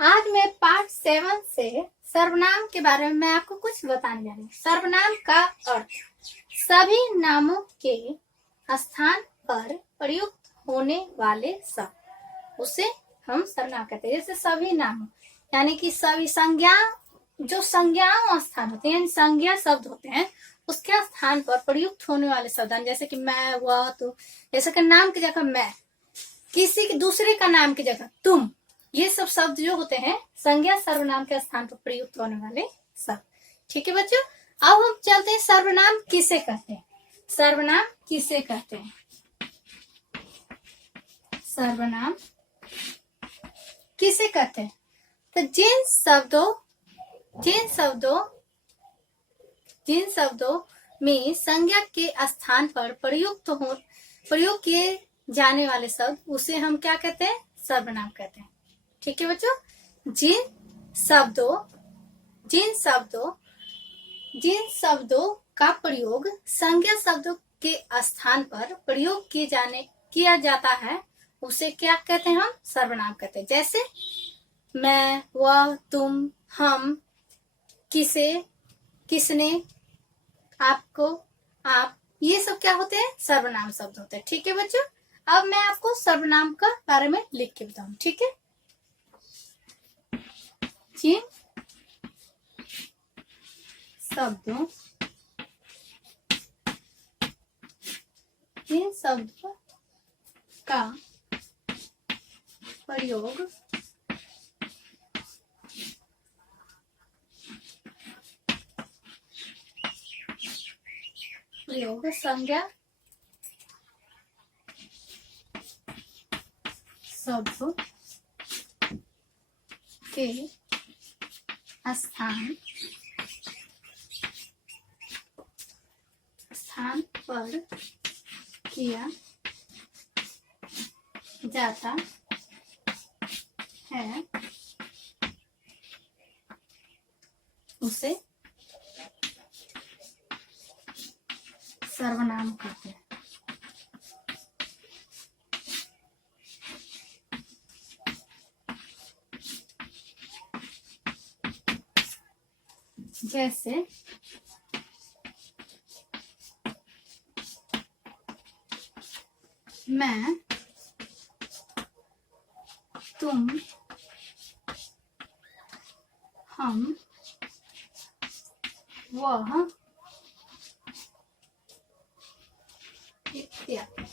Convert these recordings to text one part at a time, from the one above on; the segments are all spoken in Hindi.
आज मैं पार्ट 7 से सर्वनाम के बारे में मैं आपको कुछ बताने जा रही हूँ। सर्वनाम का अर्थ सभी नामों के स्थान पर प्रयुक्त होने वाले शब्द, उसे हम सर्वनाम कहते हैं। जैसे सभी नामों यानी कि सभी संज्ञा, जो संज्ञाओं स्थान होते हैं, संज्ञा शब्द होते हैं, उसके स्थान पर प्रयुक्त होने वाले शब्द, जैसे कि मैं, वह, तुम। जैसे कि नाम की जगह मैं, किसी दूसरे का नाम की जगह तुम, ये सब शब्द जो होते हैं संज्ञा सर्वनाम के स्थान पर प्रयुक्त होने वाले शब्द। ठीक है बच्चों, अब हम चलते हैं सर्वनाम किसे कहते हैं। सर्वनाम किसे कहते हैं? सर्वनाम किसे कहते हैं? तो जिन शब्दों में संज्ञा के स्थान पर प्रयोग किए जाने वाले शब्द, उसे हम क्या कहते हैं? सर्वनाम कहते हैं। ठीक है बच्चों, जिन शब्दों का प्रयोग संज्ञा शब्दों के स्थान पर प्रयोग किया जाता है, उसे क्या कहते हैं? हम सर्वनाम कहते हैं। जैसे मैं, वह, तुम, हम, किसे, किसने, आपको, आप, ये सब क्या होते हैं? सर्वनाम शब्द होते हैं। ठीक है बच्चों, अब मैं आपको सर्वनाम का बारे में लिख के बताऊं। ठीक है, जिन शब्दों का प्रयोग संज्ञा शब्दों के स्थान पर किया जाता है, उसे सर्वनाम कहते हैं। जैसे मैं, तुम, हम, वह, इत्यादि।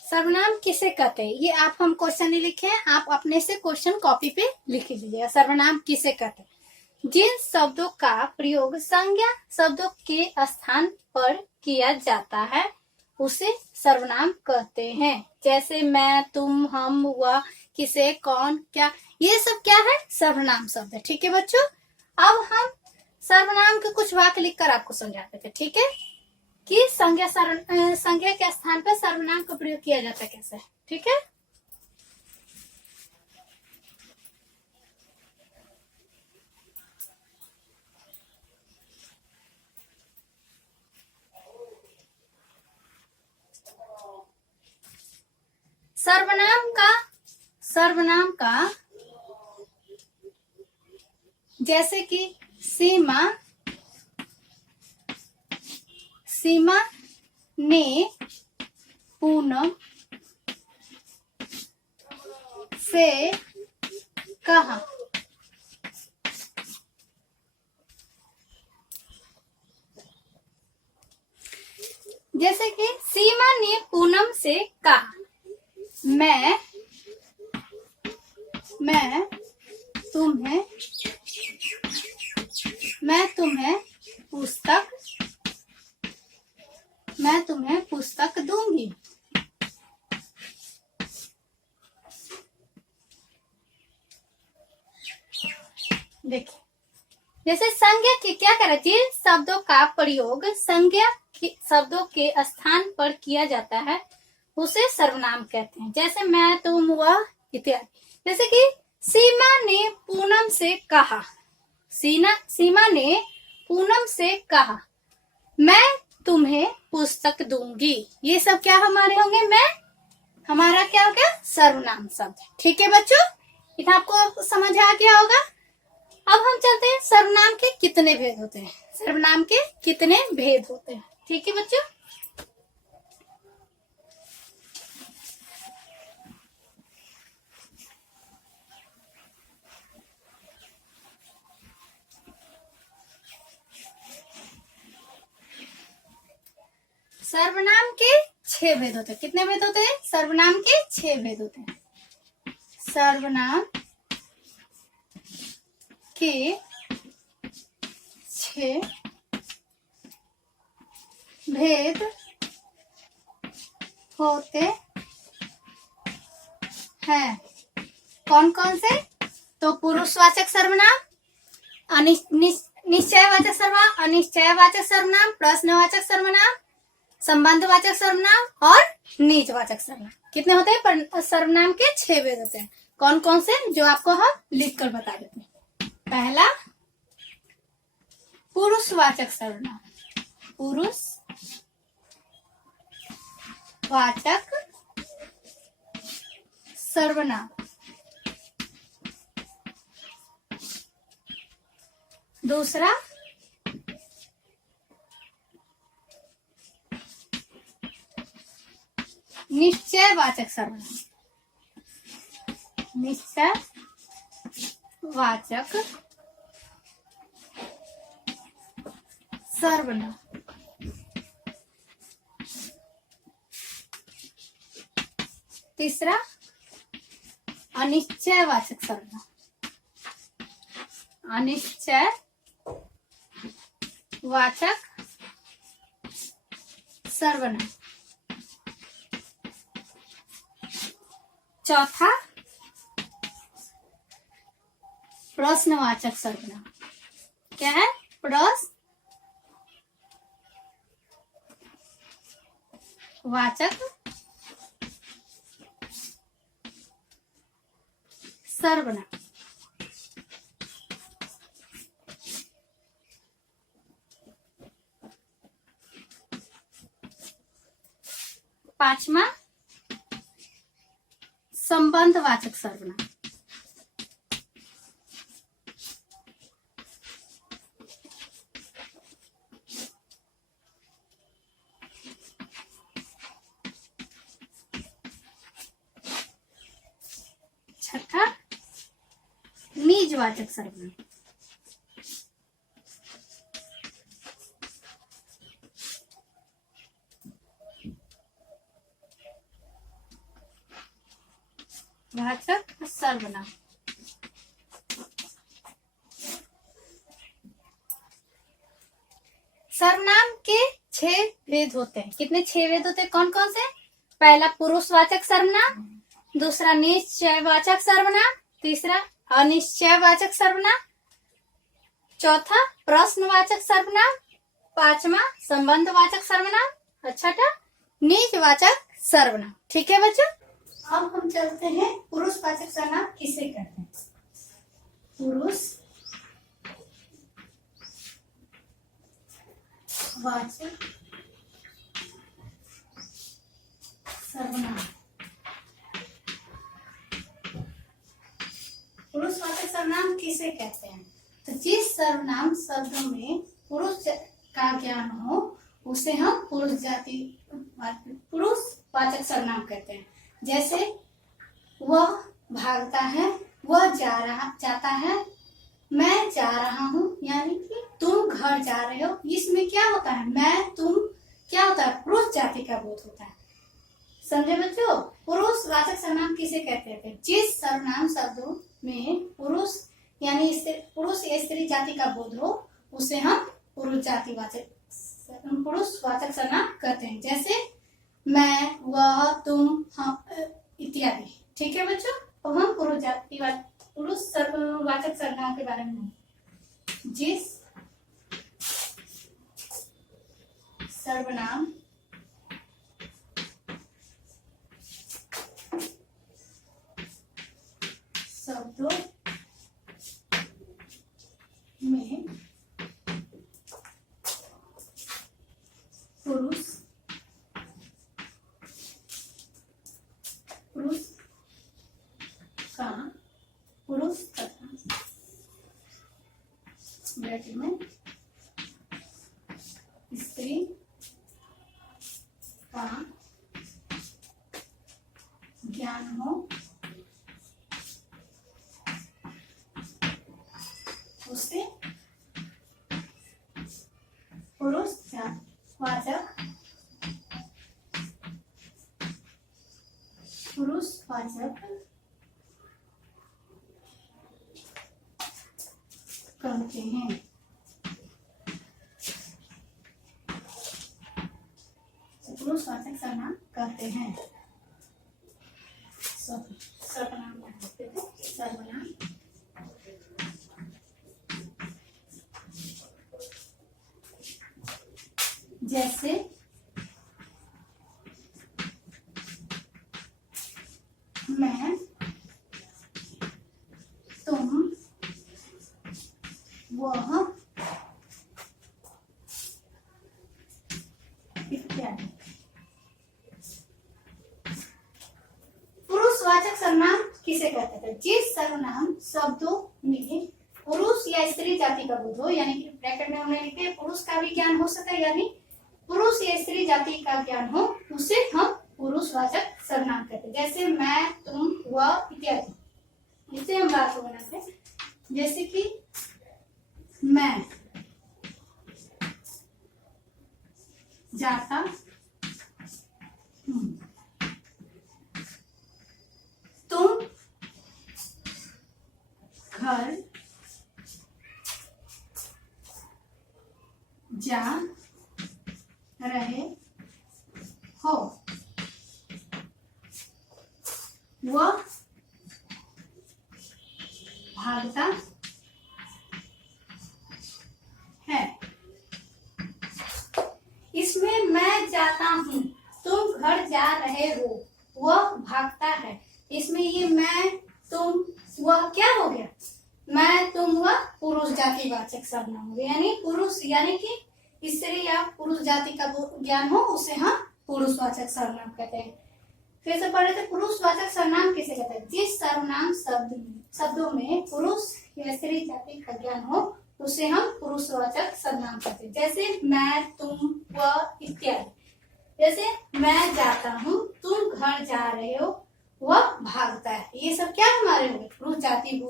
सर्वनाम किसे कहते हैं? ये आप हम क्वेश्चन नहीं लिखे हैं, आप अपने से क्वेश्चन कॉपी पे लिख लीजिएगा। सर्वनाम किसे कहते हैं? जिन शब्दों का प्रयोग संज्ञा शब्दों के स्थान पर किया जाता है, उसे सर्वनाम कहते हैं। जैसे मैं, तुम, हम, वह, किसे, कौन, क्या, ये सब क्या है? सर्वनाम शब्द है। ठीक है बच्चों, अब हम सर्वनाम के कुछ वाक्य लिखकर आपको समझाते थे। ठीक है, कि संज्ञा के स्थान पर सर्वनाम का प्रयोग किया जाता है कैसे। ठीक है, सर्वनाम का जैसे कि सीमा ने पूनम से कहा। जैसे कि सीमा ने पूनम से कहा, मैं तुम्हें पुस्तक दूंगी। देखिए, जैसे संज्ञा की क्या करें? जिन शब्दों का प्रयोग संज्ञा शब्दों के स्थान पर किया जाता है, उसे सर्वनाम कहते हैं। जैसे मैं, तुम, वह, इत्यादि। जैसे कि सीमा ने पूनम से कहा, सीमा ने पूनम से कहा, मैं तुम्हें पुस्तक दूंगी। ये सब क्या हमारे होंगे? मैं, हमारा क्या हो गया? सर्वनाम शब्द। ठीक है बच्चों, इतना आपको समझ आ गया होगा। अब हम चलते हैं सर्वनाम के कितने भेद होते हैं। सर्वनाम के कितने भेद होते हैं? ठीक है बच्चों, सर्वनाम के 6 भेद होते हैं। कितने भेद होते हैं? सर्वनाम के 6 भेद होते हैं। सर्वनाम के 6 भेद होते हैं। कौन कौन से? तो पुरुषवाचक सर्वनाम, निश्चयवाचक सर्वनाम, अनिश्चयवाचक सर्वनाम, प्रश्नवाचक सर्वनाम, संबंधवाचक सर्वनाम और निजवाचक सर्वनाम। कितने होते हैं? सर्वनाम के 6 भेद होते हैं। कौन कौन से? जो आपको हम लिख कर बता देते हैं। पहला पुरुषवाचक सर्वनाम, पुरुषवाचक सर्वनाम। दूसरा निश्चयवाचक सर्वनाम, निश्चयवाचक सर्वनाम। तीसरा अनिश्चयवाचक सर्वनाम, अनिश्चयवाचक सर्वनाम। चौथा प्रश्नवाचक सर्वनाम। क्या है? प्रश्नवाचक सर्वनाम। पांचवा संबंधवाचक सर्वनाम। छठा निजवाचक सर्वनाम। वाचक सर्वनाम। सर्वनाम के 6 भेद होते हैं। कितने? 6 भेद होते हैं। कौन कौन से? पहला पुरुषवाचक सर्वनाम, दूसरा निश्चयवाचक सर्वनाम, तीसरा अनिश्चयवाचक सर्वनाम, चौथा प्रश्नवाचक सर्वनाम, पांचवा संबंधवाचक सर्वनाम और छठा निजवाचक सर्वनाम। ठीक है बच्चों, अब हम चलते हैं पुरुषवाचक सर्वनाम किसे कहते हैं। पुरुषवाचक सर्वनाम। पुरुषवाचक सर्वनाम किसे कहते हैं? तो जिस सर्वनाम शब्दों में पुरुष का ज्ञान हो उसे हम पुरुषवाचक सर्वनाम कहते हैं। जैसे वह भागता है, वह जाता है, मैं जा रहा हूँ, यानी कि तुम घर जा रहे हो। इसमें क्या होता है? मैं, तुम, क्या होता है? पुरुष जाति का बोध होता है। समझे बच्चों? पुरुषवाचक सर्वनाम किसे कहते हैं? जिस सर्वनाम शब्दों में पुरुष यानी पुरुष या स्त्री जाति का बोध हो उसे हम पुरुषवाचक सर्वनाम कहते हैं। जैसे मैं, वह, तुम, हम इत्यादि। ठीक है बच्चों, तो हम पुरुषवाचक सर्वनाम के बारे में जिस सर्वनाम शब्दों में पुरुष तथा ब्रैकेट में स्त्री का ज्ञान हो उसे पुरुषवाचक कहते हैं। पुरुषवाचक सर्वनाम कहते हैं। सर्वनाम कहते हैं। सर्वनाम जैसे मैं, तुम, वह इत्यादि। पुरुषवाचक सर्वनाम किसे कहते हैं? जिस सर्वनाम शब्दों में पुरुष या स्त्री जाति का बोध हो, यानी कि ब्रैकेट में हमने लिखे पुरुष का भी ज्ञान हो सके, यानी पुरुष या स्त्री जाति का ज्ञान हो, उसे हम पुरुषवाचक सर्वनाम कहते हैं। जैसे मैं, तुम, वह इत्यादि। इसे हम बात को बनाते हैं। जैसे कि मैं जाता हूँ, तुम घर जा रहे हो, वह भागता है। इसमें मैं जाता हूँ, तुम घर जा रहे हो, वह भागता है। इसमें ये मैं, तुम, वह क्या हो गया? मैं, तुम, वह पुरुष जाति वाचक सर्वनाम हो गया। यानी पुरुष यानी कि स्त्री या पुरुष जाति का ज्ञान हो, उसे हम पुरुषवाचक सर्वनाम कहते हैं। फिर से पढ़ रहे थे, पुरुषवाचक सर्वनाम किसे कहते हैं? जिस सर्वनाम शब्दों में पुरुष या स्त्री जाति का ज्ञान हो, उसे हम पुरुषवाचक सर्वनाम कहते हैं। जैसे मैं, तुम, वह इत्यादि। जैसे मैं जाता हूँ, तुम घर जा रहे हो, वह भागता है। ये सब क्या हमारे हो गए? पुरुष जाति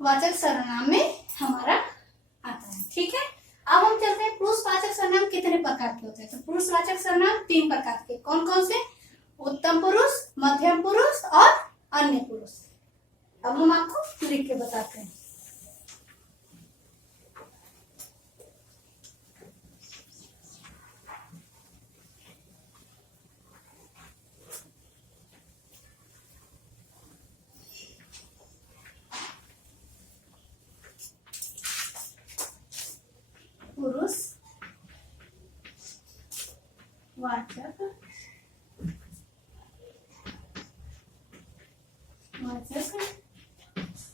वाचक सर्वनाम में हमारा आता है। ठीक है, अब हम चलते हैं पुरुषवाचक सर्वनाम कितने प्रकार के होते हैं। तो पुरुषवाचक सर्वनाम 3 प्रकार के। कौन कौन से? उत्तम पुरुष, मध्यम पुरुष और अन्य पुरुष। अब हम आपको लिख के बताते हैं। पुरुष वाचक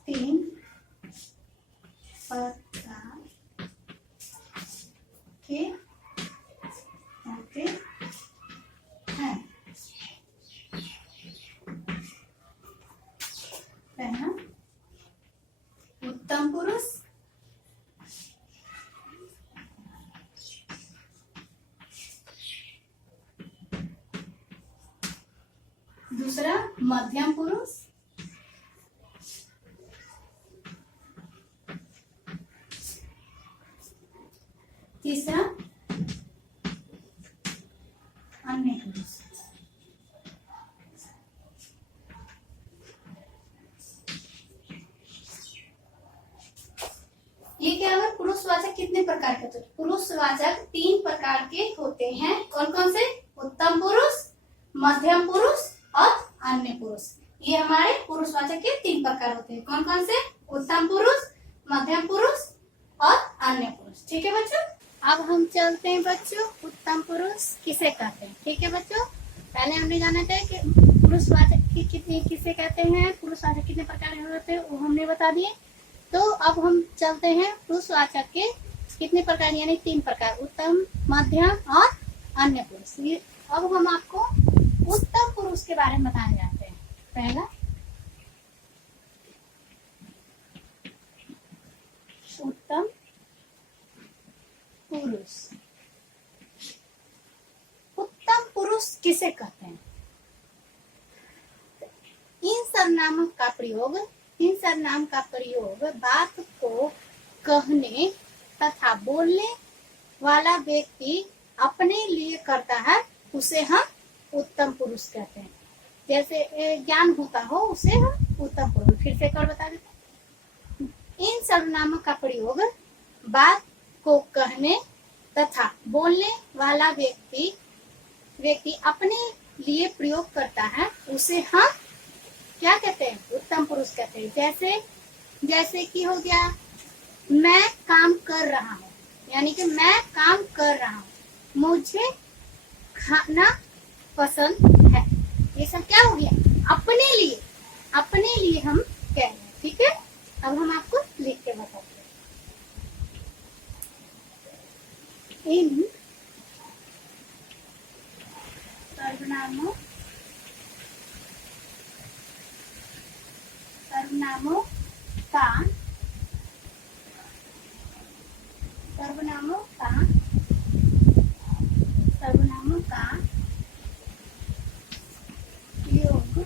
तीन प्रकार के होते हैं। पहला उत्तम पुरुष, दूसरा मध्यम पुरुष, तीसरा अन्य पुरुष। ये क्या होगा? पुरुषवाचक कितने प्रकार के होते हैं? पुरुषवाचक 3 प्रकार के होते हैं। कौन कौन से? उत्तम पुरुष, मध्यम पुरुष और अन्य पुरुष। ये हमारे पुरुषवाचक के 3 प्रकार होते हैं। कौन कौन से? उत्तम पुरुष, मध्यम पुरुष और अन्य पुरुष। ठीक है बच्चों, अब हम चलते हैं बच्चों उत्तम पुरुष किसे कहते हैं। ठीक है बच्चों, पहले हमने जाना था कि पुरुषवाचक किसे कहते हैं, पुरुषवाचक कितने प्रकार के होते हैं, वो हमने बता दिए। तो अब हम चलते हैं पुरुषवाचक के कितने प्रकार, यानी 3 प्रकार, उत्तम, मध्यम और अन्य पुरुष। अब हम आपको उत्तम पुरुष के बारे में बताने जाते हैं। पहला उत्तम पुरुष। उत्तम पुरुष किसे कहते हैं? इन सर्वनामों का प्रयोग बात को कहने तथा बोलने वाला व्यक्ति अपने लिए करता है, उसे हम उत्तम पुरुष कहते हैं। जैसे ज्ञान होता हो उसे हम उत्तम पुरुष। फिर से कर बता देते हैं। इन सर्वनामों का प्रयोग बात को कहने तथा बोलने वाला व्यक्ति अपने लिए प्रयोग करता है, उसे हम क्या कहते हैं? उत्तम पुरुष कहते हैं। जैसे कि हो गया मैं काम कर रहा हूँ, यानी कि मैं काम कर रहा हूँ, मुझे खाना पसंद है। ये सब क्या हो गया? अपने लिए हम कह रहे हैं। ठीक है, अब हम आपको लिख के बताते हैं। इन सर्वनामों का प्रयोग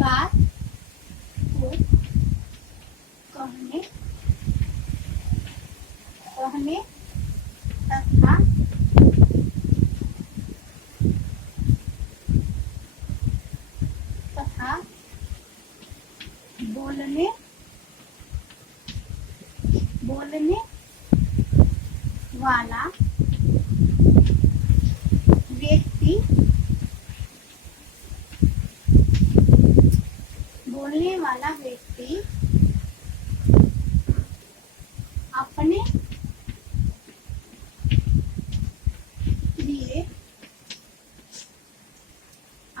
बात को कहने तथा बोलने वाला व्यक्ति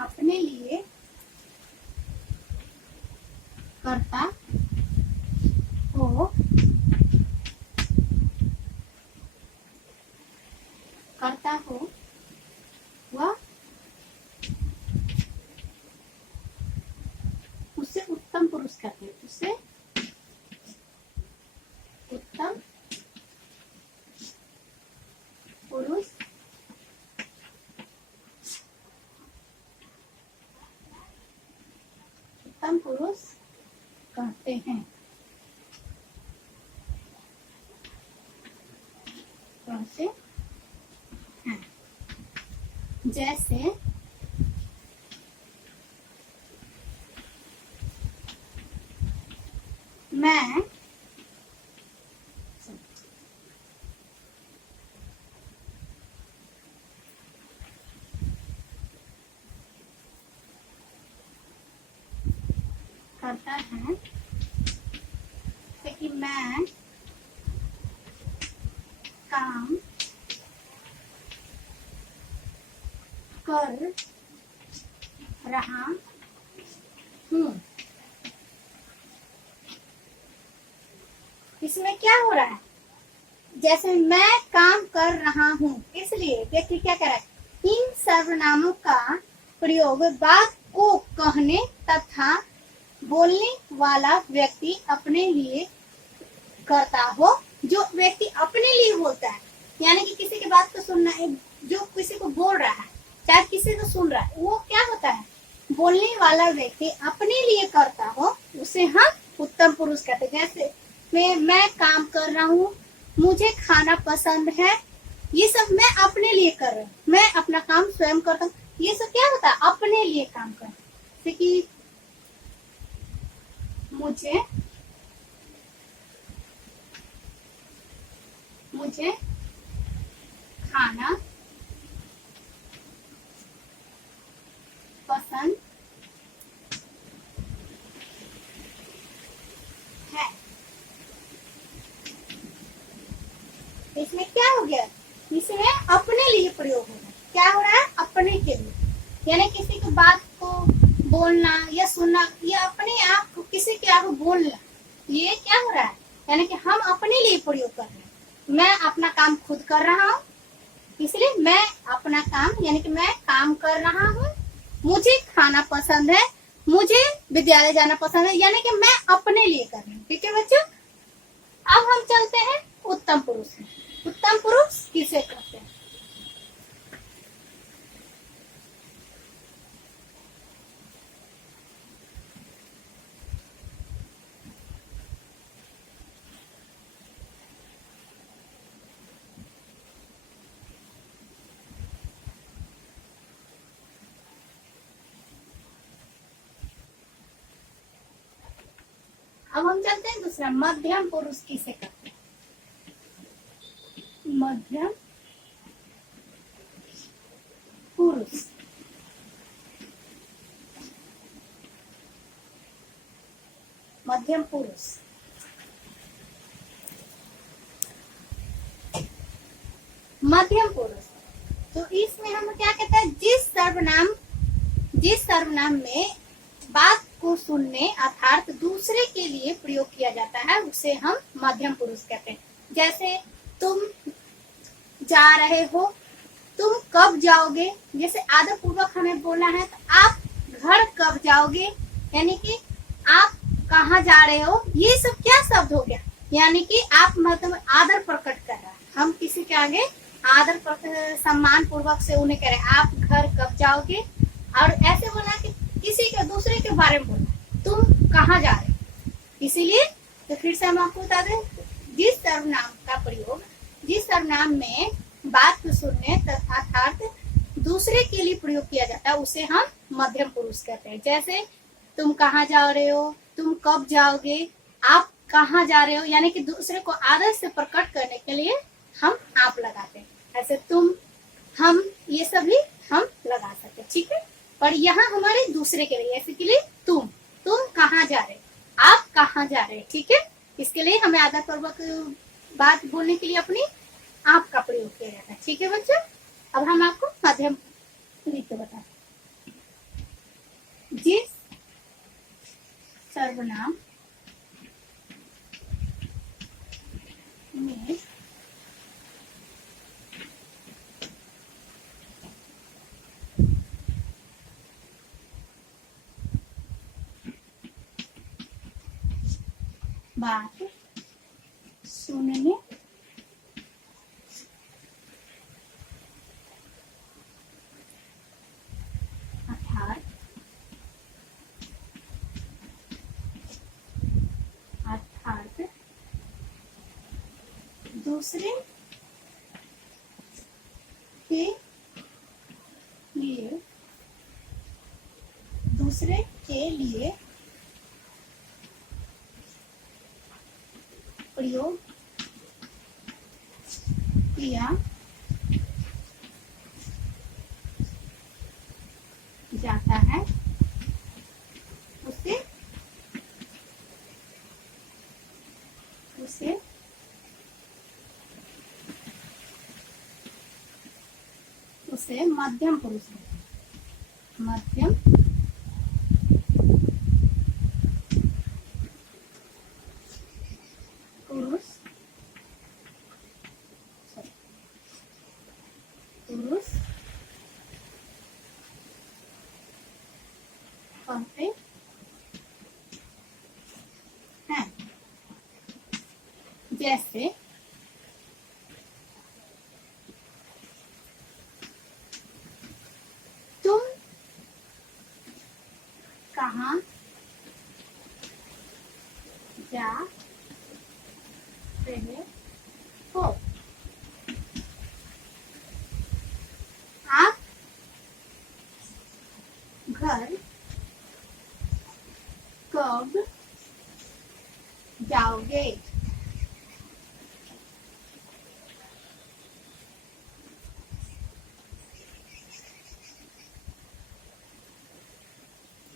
अपने लिए करता हो वह उसे उत्तम पुरुष कहते हैं। उसे उत्तम पुरुष कहते हैं। कैसे हैं? जैसे मैं करता है कि मैं काम कर रहा हूँ। इसमें क्या हो रहा है? जैसे मैं काम कर रहा हूँ, इसलिए व्यक्ति क्या कर रहा है? इन सर्वनामों का प्रयोग बात को कहने तथा बोलने वाला व्यक्ति अपने लिए करता हो। जो व्यक्ति अपने लिए बोलता है, यानी कि किसी की बात को सुनना है, जो किसी को बोल रहा है, चाहे किसी को सुन रहा है, वो क्या होता है? बोलने वाला व्यक्ति अपने लिए करता हो, उसे हम उत्तम पुरुष कहते हैं। जैसे मैं काम कर रहा हूँ, मुझे खाना पसंद है, ये सब मैं अपने लिए कर रहा हूँ, मैं अपना काम स्वयं करता हूँ। ये सब क्या होता है? अपने लिए काम करना। जैसे कि मुझे खाना पसंद है। इसमें क्या हो गया? इसमें अपने लिए प्रयोग हो रहा है। क्या हो रहा है? अपने के लिए, यानी किसी की बात को बोलना या सुनना, या अपने आप को किसी के आगे बोलना, ये क्या हो रहा है? यानी कि हम अपने लिए प्रयोग कर रहे हैं। मैं अपना काम खुद कर रहा हूँ, इसलिए मैं अपना काम, यानी कि मैं काम कर रहा हूँ, मुझे खाना पसंद है, मुझे विद्यालय जाना पसंद है, यानी कि मैं अपने लिए कर रही हूँ। ठीक है बच्चों, अब हम चलते हैं उत्तम पुरुष में। उत्तम पुरुष किसे कहते हैं? अब हम चलते हैं दूसरा, मध्यम पुरुष किसे कहते हैं? मध्यम पुरुष, मध्यम पुरुष। मध्यम पुरुष, तो इसमें हम क्या कहते हैं? जिस सर्वनाम में बात को सुनने अर्थात दूसरे के लिए प्रयोग किया जाता है उसे हम मध्यम पुरुष कहते हैं। जैसे तुम जा रहे हो, तुम कब जाओगे, जैसे आदर पूर्वक हमें बोला है तो आप घर कब जाओगे, यानी कि आप कहाँ जा रहे हो, ये सब क्या शब्द हो गया, यानी कि आप मतलब आदर प्रकट कर रहा है। हम किसी के आगे आदर सम्मान पूर्वक से उन्हें कह रहे हैं आप घर कब जाओगे, और ऐसे बोला कि किसी के दूसरे के बारे में बोला तुम कहाँ जा रहे हो। इसीलिए तो फिर से हम आपको बता दें, जिस सर्वनाम का प्रयोग जिस सर्वनाम में बात को सुनने अर्थात दूसरे के लिए प्रयोग किया जाता है उसे हम मध्यम पुरुष कहते हैं। जैसे तुम कहाँ जा रहे हो, तुम कब जाओगे, आप कहाँ जा रहे हो, यानी कि दूसरे को आदर से प्रकट करने के लिए हम आप लगाते हैं। ऐसे तुम, हम, ये सभी हम लगा सकते हैं। ठीक है, पर यहाँ हमारे दूसरे के लिए, ऐसे के लिए तुम कहाँ जा रहे, आप कहाँ जा रहे। ठीक है, इसके लिए हमें आदर पूर्वक बात बोलने के लिए अपनी आप का प्रयोग किया जाता है। ठीक है बच्चों, अब हम आपको मध्यम रीति बताते हैं। जिस सर्वनाम में बात सुनने अर्थात दूसरे के लिए प्रयोग किया जाता है उसे मध्यम पुरुष कहते हैं। मध्यम पुरुष कहते हैं। जैसे तुम कहाँ जा रहे हो, आप घर कब जाओगे।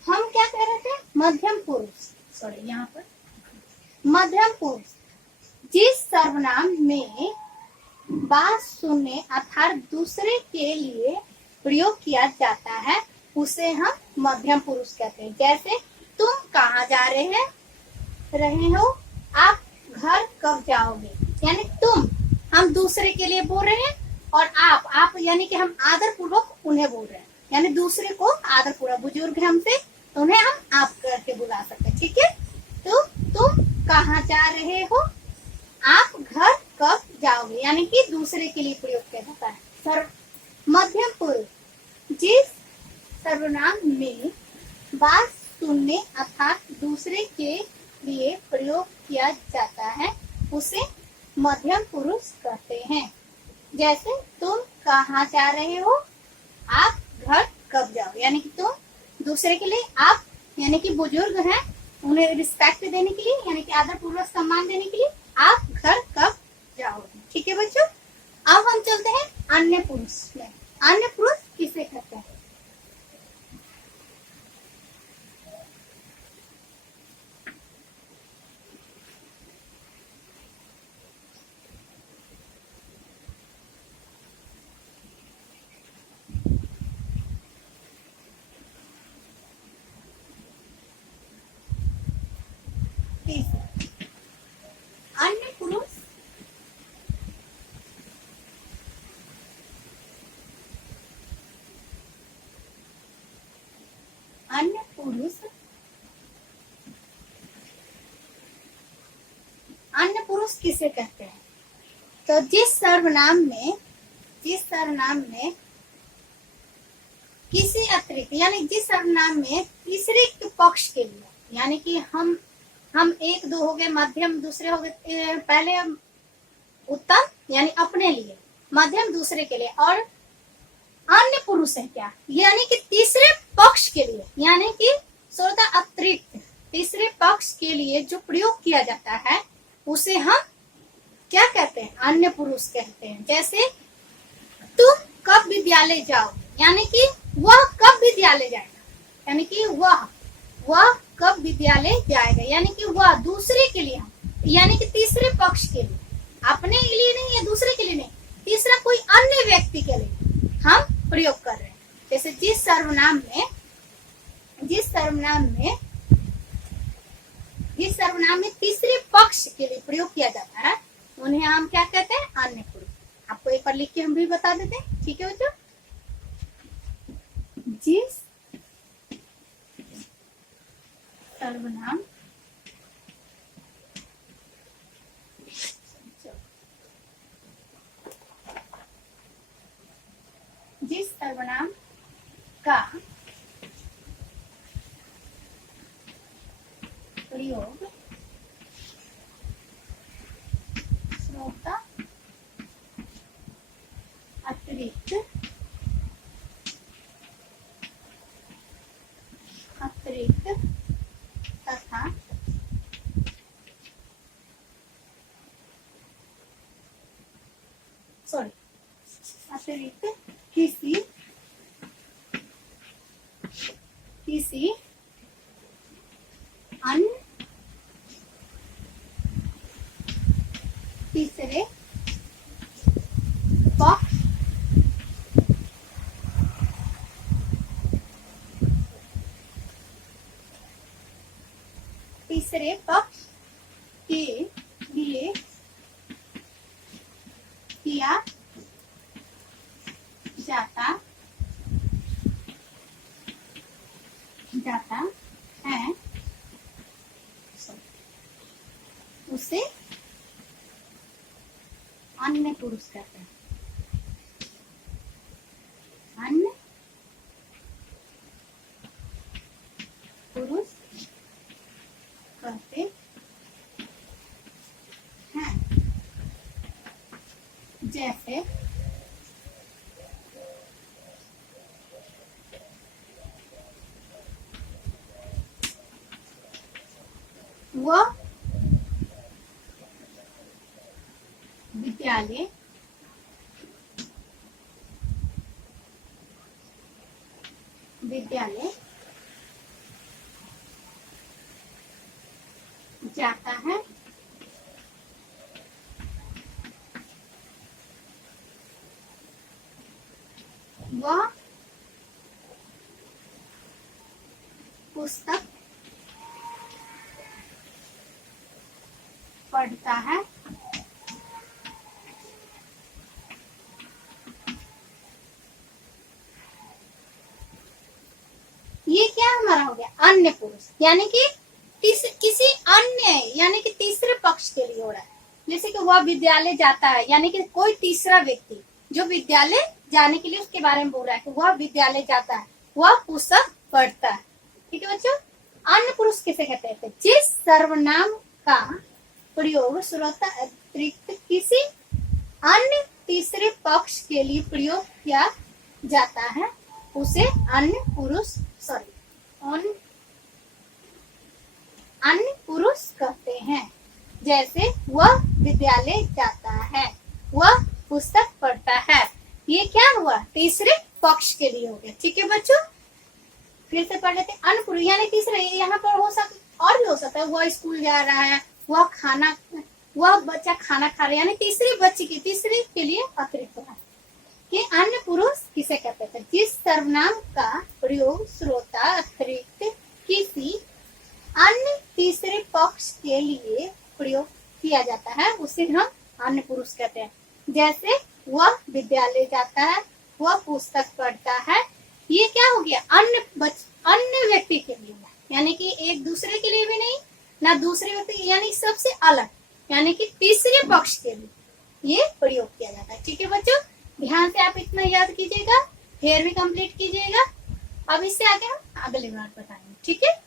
हम क्या कह रहे थे? मध्यम पुरुष, सॉरी यहाँ पर मध्यम पुरुष जिस सर्वनाम में बात सुनने अर्थात दूसरे के लिए प्रयोग किया जाता है उसे हम मध्यम पुरुष कहते हैं। जैसे तुम कहाँ जा रहे हो, आप घर कब जाओगे, यानी तुम हम दूसरे के लिए बोल रहे हैं, और आप यानी कि हम आदर पूर्वक उन्हें बोल रहे हैं, यानी दूसरे को आदर पूर्वक, बुजुर्ग हमसे तो उन्हें हम आप करके बुला सकते हैं। ठीक है, तो तुम कहाँ जा रहे हो, आप घर कब जाओगे, यानी कि दूसरे के लिए प्रयोग किया जाता है। मध्यम पुरुष, जिस सर्वनाम में बात सुनने अर्थात दूसरे के लिए प्रयोग किया जाता है उसे मध्यम पुरुष कहते हैं। जैसे तुम कहाँ जा रहे हो, आप घर कब जाओ, यानी कि तुम दूसरे के लिए आप, यानी कि बुजुर्ग हैं उन्हें रिस्पेक्ट देने के लिए, यानी कि आदर पूर्वक सम्मान देने के लिए आप घर कब जाओगे। ठीक है बच्चों, अब हम चलते हैं अन्य पुरुष में। अन्य पुरुष किसे कहते हैं? अन्य पुरुष अन्य पुरुष अन्य पुरुष किसे कहते हैं? तो जिस सर्वनाम में किसी अतिरिक्त, यानी जिस सर्वनाम में तीसरे के पक्ष के लिए, यानी कि हम एक दो हो गए, मध्यम दूसरे हो गए, पहले उत्तम यानी अपने लिए, मध्यम दूसरे के लिए, और अन्य पुरुष है क्या, यानी कि तीसरे पक्ष के लिए, यानी कि श्रोता अतिरिक्त तीसरे पक्ष के लिए जो प्रयोग किया जाता है उसे हम क्या कहते हैं? अन्य पुरुष कहते हैं। जैसे तुम कब विद्यालय जाओ, यानी कि वह कब विद्यालय जाएगा, यानी कि वह कब विद्यालय जाएगा, यानी कि वह दूसरे के लिए, यानी कि तीसरे पक्ष के लिए, अपने के लिए नहीं या दूसरे के लिए नहीं, तीसरा कोई अन्य व्यक्ति के लिए हम प्रयोग कर रहे हैं। जैसे जिस सर्वनाम में तीसरे पक्ष के लिए प्रयोग किया जाता है उन्हें हम क्या कहते हैं? अन्य पुरुष। आपको एक बार लिख के हम भी बता देते हैं। ठीक है बच्चों, जिस सर्वनाम का प्रयोग श्रोता अतिरिक्त तथा अतिरिक्त किसी अन्य तीसरे पक्ष के लिए किया जाता है उसे अन्य पुरुष कहते हैं। अन्य पुरुष कहते हैं। जैसे वह विद्यालय जाता है। वह पुस्तक पढ़ता है। ये क्या हमारा हो हो गया अन्य पुरुष, यानी कि किसी अन्य यानी कि तीसरे पक्ष के लिए हो रहा है। जैसे कि वह विद्यालय जाता है, यानी कि कोई तीसरा व्यक्ति जो विद्यालय जाने के लिए उसके बारे में बोल रहा है कि वह विद्यालय जाता है, वह पुस्तक पढ़ता है। ठीक है बच्चों, अन्य पुरुष किसे कहते हैं? जिस सर्वनाम का प्रयोग श्रोता अतिरिक्त किसी अन्य तीसरे पक्ष के लिए प्रयोग किया जाता है उसे अन्य पुरुष अन्य पुरुष कहते हैं। जैसे वह विद्यालय जाता है, वह पुस्तक पढ़ता है, ये क्या हुआ? तीसरे पक्ष के लिए हो गया। ठीक है बच्चों, फिर से पढ़ लेते हैं। अन्य पुरुष यानी तीसरे, यहाँ पर हो सकता और भी हो सकता है वह स्कूल जा रहा है, वह बच्चा खाना खा रहा है, यानी तीसरे बच्चे की तीसरे के लिए अतिरिक्त है कि अन्य पुरुष किसे कहते हैं? जिस सर्वनाम का प्रयोग श्रोता अतिरिक्त किसी अन्य तीसरे पक्ष के लिए प्रयोग किया जाता है उसे हम अन्य पुरुष कहते हैं। जैसे वह विद्यालय जाता है, वह पुस्तक पढ़ता है, ये क्या हो गया? अन्य व्यक्ति के लिए, यानी कि एक दूसरे के लिए भी नहीं, ना दूसरे व्यक्ति, यानी सबसे अलग, यानी कि तीसरे पक्ष के लिए ये प्रयोग किया जाता है। ठीक है बच्चों, ध्यान से आप इतना याद कीजिएगा, फिर भी कंप्लीट कीजिएगा। अब इससे आगे हम अगली बार बताएंगे। ठीक है।